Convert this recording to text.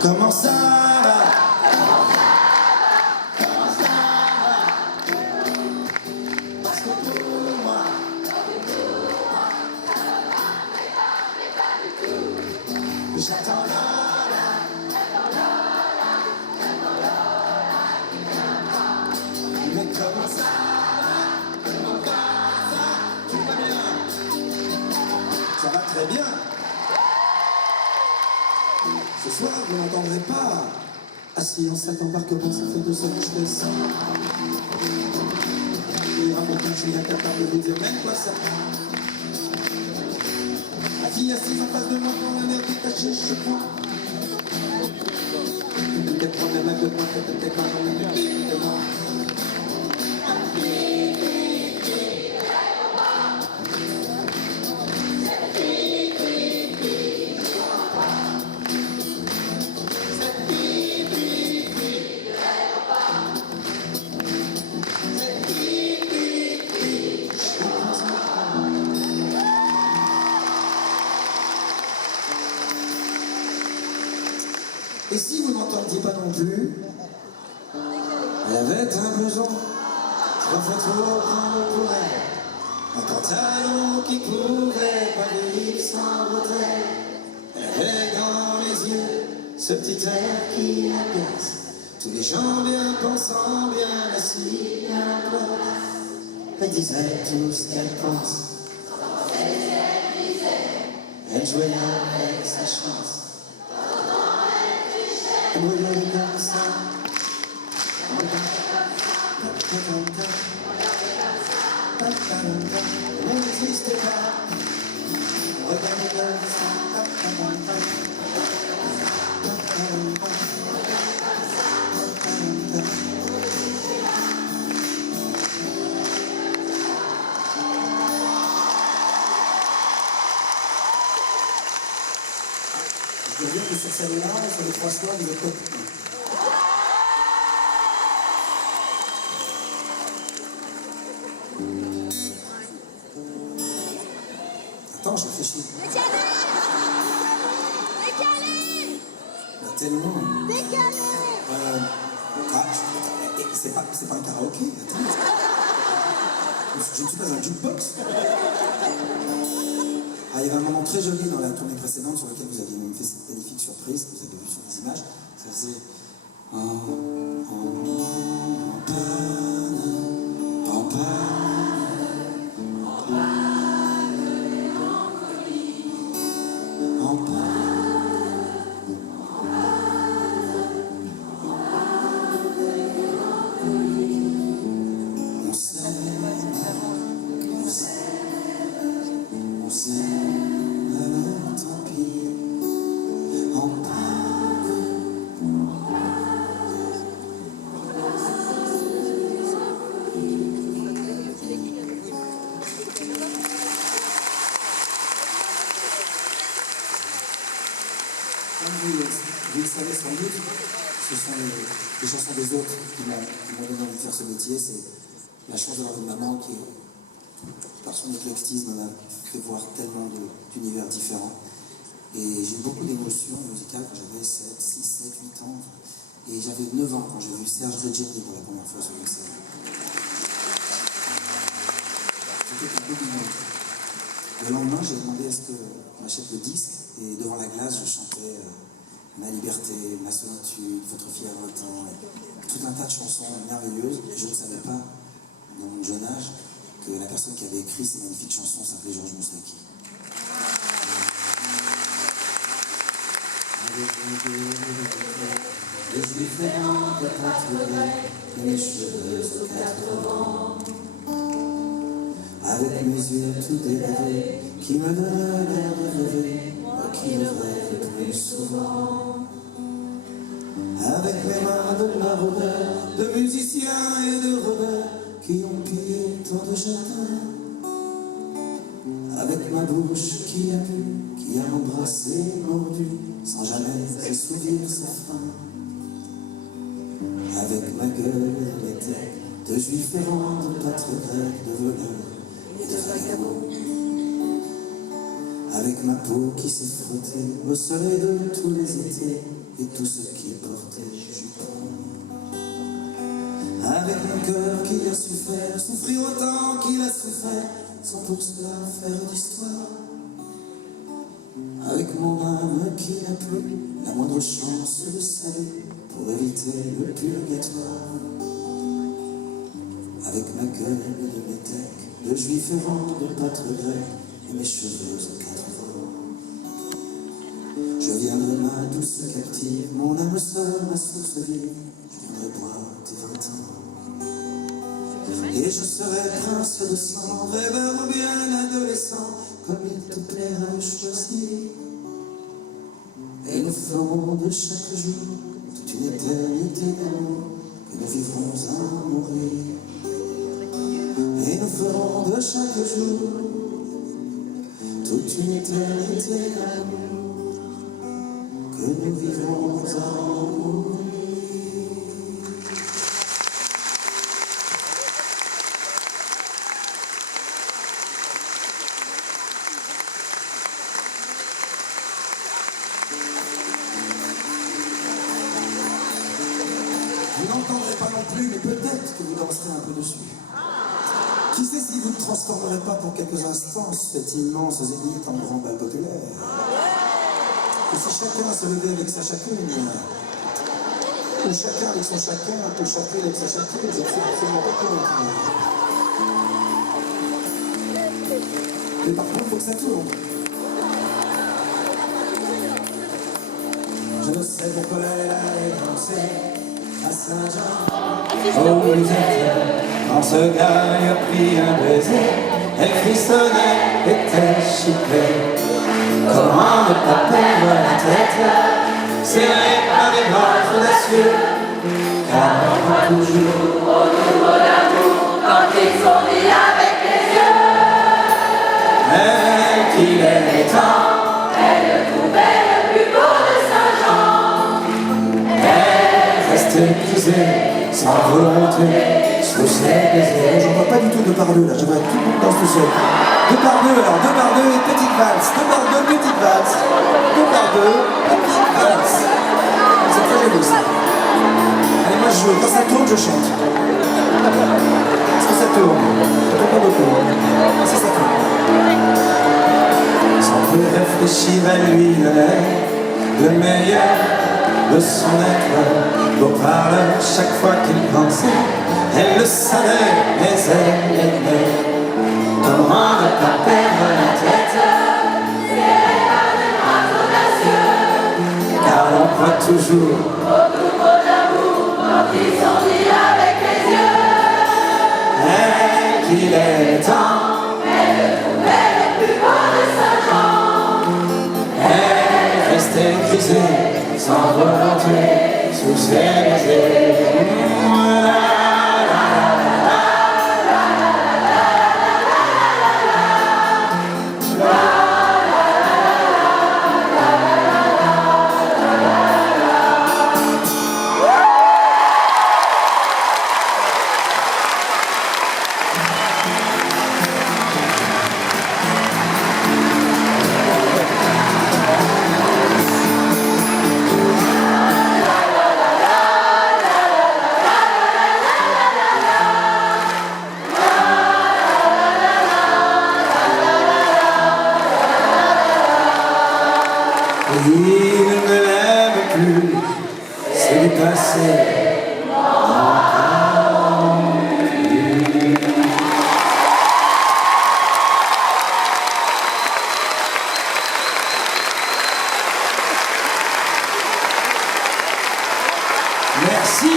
Comment ça va? Parce que pour moi, j'attends Lola. Mais comment ça va? Comment ça? Tout va bien? Ça va très bien. Ce soir, vous n'entendrez pas. Assis en sac embarquement, ça fait 2 semaines que je fais ça. Et racontant, je suis incapable de vous dire même quoi ça fait. La fille assise en face de moi, quand la mère détachée, je crois. Peut-être problème avec moi, peut-être pas dans la vie de moi. Et si vous n'entendiez pas non plus, elle avait un blouson, 3 fois trop grand pour elle, un pantalon qui pouvait pas vivre sans bretelles. Elle avait dans les yeux ce petit air qui agace, tous les gens bien pensants, bien assis, bien place. Elle disait tout ce qu'elle pense, elle jouait avec sa chance. Elle brûlait comme ça. Elle n'existait pas. Regardez comme ça. Je dois dire que sur celle-là, sur les 3 soirs, vous êtes top. Attends, je réfléchis. Décalé. Bah, tellement. Décalé. C'est pas un karaoké. Attends. Je ne suis pas un jukebox. Ah, il y avait un moment très joli dans la tournée précédente sur lequel vous aviez même fait cette magnifique surprise que vous avez vue sur les images. Ça faisait en vous le savez sans doute, ce sont les chansons des autres qui m'ont donné envie de faire ce métier. C'est la chance d'avoir une maman qui, par son éclectisme, m'a fait voir tellement d'univers différents. Et j'ai eu beaucoup d'émotions musicales quand j'avais 7, 6, 7, 8 ans. Et j'avais 9 ans quand j'ai vu Serge Reggiani pour la première fois sur une scène. C'était un beau moment. Le lendemain, j'ai demandé à ce qu'on m'achète le disque. Et devant la glace, je chantais Ma liberté, Ma solitude, Votre fier autant, tout un tas de chansons merveilleuses. Et je ne savais pas, dans mon jeune âge, que la personne qui avait écrit ces magnifiques chansons s'appelait Georges Moustaki. Je suis différent de 80, mes cheveux aux 4 vents. Avec mes yeux tout délavés, qui me donnent l'air de rêver, moi qui le rêve plus souvent. Avec mes mains de maraudeurs, de musiciens et de rôdeurs, qui ont pillé tant de jardins. Avec ma bouche qui a bu, qui a embrassé, mordu, sans jamais assouvir sa faim. Avec ma gueule d'été, de juif errant, de pâtre grec, de voleur et de vagabond. Avec ma peau qui s'est frottée au soleil de tous les étés et tout ce qui portait jupon. Avec mon cœur qui a souffert, souffrir autant qu'il a souffert, sans pour cela faire d'histoire. Avec mon âme qui n'a plus la moindre chance de salut pour éviter le purgatoire. Avec ma gueule de métèque, de juif errant, de pâtre grec, et mes cheveux en 4 vents. Je viendrai ma douce captive, mon âme seule, ma source vive, je viendrai boire tes 20 ans. Et je serai prince de sang, rêveur ou bien adolescent, comme il te plaira de choisir. Et nous ferons de chaque jour toute une éternité d'amour, que nous vivrons à mourir. Et nous ferons de chaque jour toute une éternité d'amour, que nous vivrons à mourir. Vous n'entendrez pas non plus, mais peut-être que vous danserez un peu dessus. Qui sait si vous ne transformerez pas pour quelques instants cet immense zénith en grand bal populaire? Et si chacun se levait avec sa chacune, ou chacun avec son chacun, ou chacune avec sa chacune, je ne sais absolument pas comment dire. Mais par contre, il faut que ça tourne. Je ne sais pourquoi elle allait danser à Saint-Jean. Oh, quand ce gars lui a pris un baiser, elle frissonnait, était chippée. Comment ne pas perdre la tête, serrée par des bras audacieux, car on croit toujours au nouveau d'amour quand ils sont mis avec les yeux. Mais qu'il est temps, elle trouvait le plus beau de Saint-Jean. Elle restait brisée, sans volonté, sous ses baisers. J'en vois pas du tout deux par deux là, je vois tout le monde danse tout seul. Deux par deux alors, deux par deux et petite valse. Deux par deux, petite valse. Deux par deux, petite valse. C'est très joli ça. Allez, moi je joue. Quand ça tourne, je chante. Est-ce que ça tourne? Ça tourne pas beaucoup. Si ça tourne. Sans plus réfléchir, elle lui donnait le meilleur de son être. Beau parle chaque fois qu'il pensait. Elle le savait, mais elle aimait. Comment ne pas perdre la tête, serrée par des bras audacieux, car on croit toujours au nouveau d'amour quand ils sont mis avec les yeux. Et qu'il est temps, elle trouvait le plus beau de Saint-Jean. Elle restait grisée, sans volonté, sous ses baisers. Il ne l'aime plus, c'est du passé. Merci.